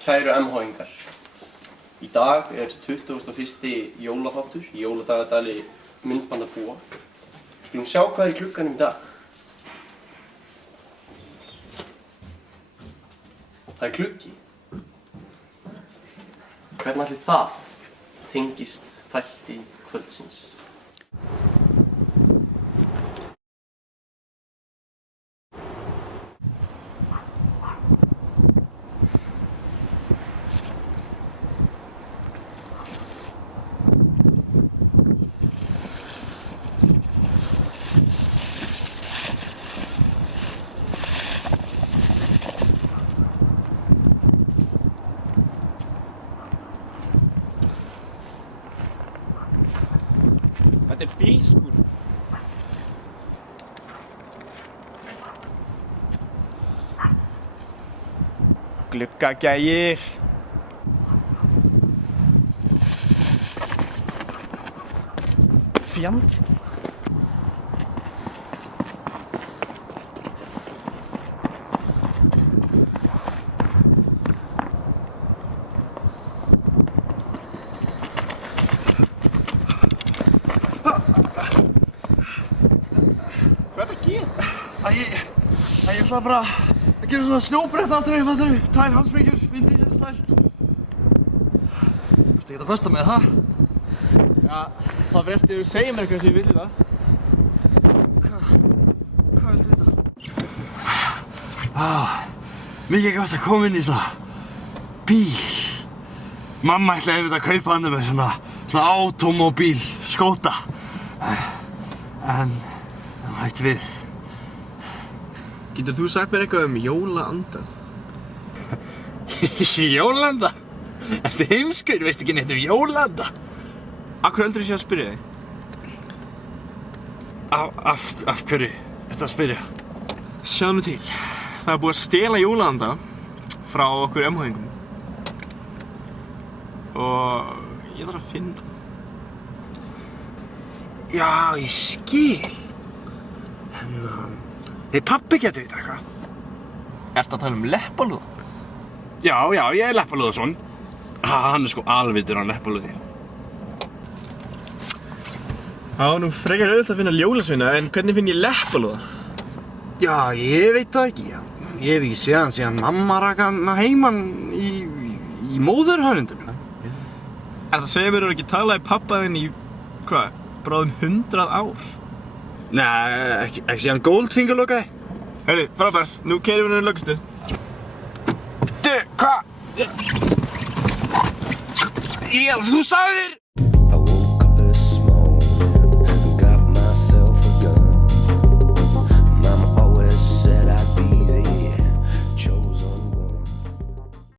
Kæru MH-ingar. Í dag er 21. jólaþáttur í Jóladagadali myndbandabúa. Skulum sjá hvað er í glugganum í dag. Það er gluggi. Hvernig ætli það tengist þætti kvöldsins? Þetta er bílskúr. Gluggagægir. Fjand. Hvað er það að gera? Ég ætlaði bara að gera svona snjóbrettatriði, fattarðu? Tvær handsprengjur, vindi í þetta stæl. Ertu ekkert að besta með það? Já, það fyrir eftir að þú segir mér eitthvað sem ég vil það. Hvað viltu vita? Mikið gott að koma inn í svona bíl. Mamma ætlaði einmitt að kaupa hann með svona autómóbíl, skóta. En það hætti við. Getur þú sagt mér eitthvað jólaanda? Jólanda? Ertu heimskur? Veistu ekki neitt jólanda? Akkur heldur þú sé að spyrja þig? Af hverju ertu að spyrja? Sjáðu nú til. Það er búið að stela jólaanda frá okkur MH-ingum. Og ég þarf að finna hann. Já, ég skil. Pabbi getur þetta eitthvað. Ertu að tala um Leppalúða? Já, ég er Leppalúðason. Hann er sko alvitur á Leppalúði. Já, nú frekar auðvitað að finna jólasveina, en hvernig finn ég Leppalúða? Já, ég veit það ekki. Ég hef ekki séð hann síðan mamma rak hann heiman í móðurhörundum. Ertu að segja mér að þú ekki talaði pabba þinn í, hvað, bráðum 100 ár? Nei, ekki síðan Goldfinger lokaði. Heyrðu, frábært, nú keyrum við niður löggustuð. Hvað? Þú sagðir!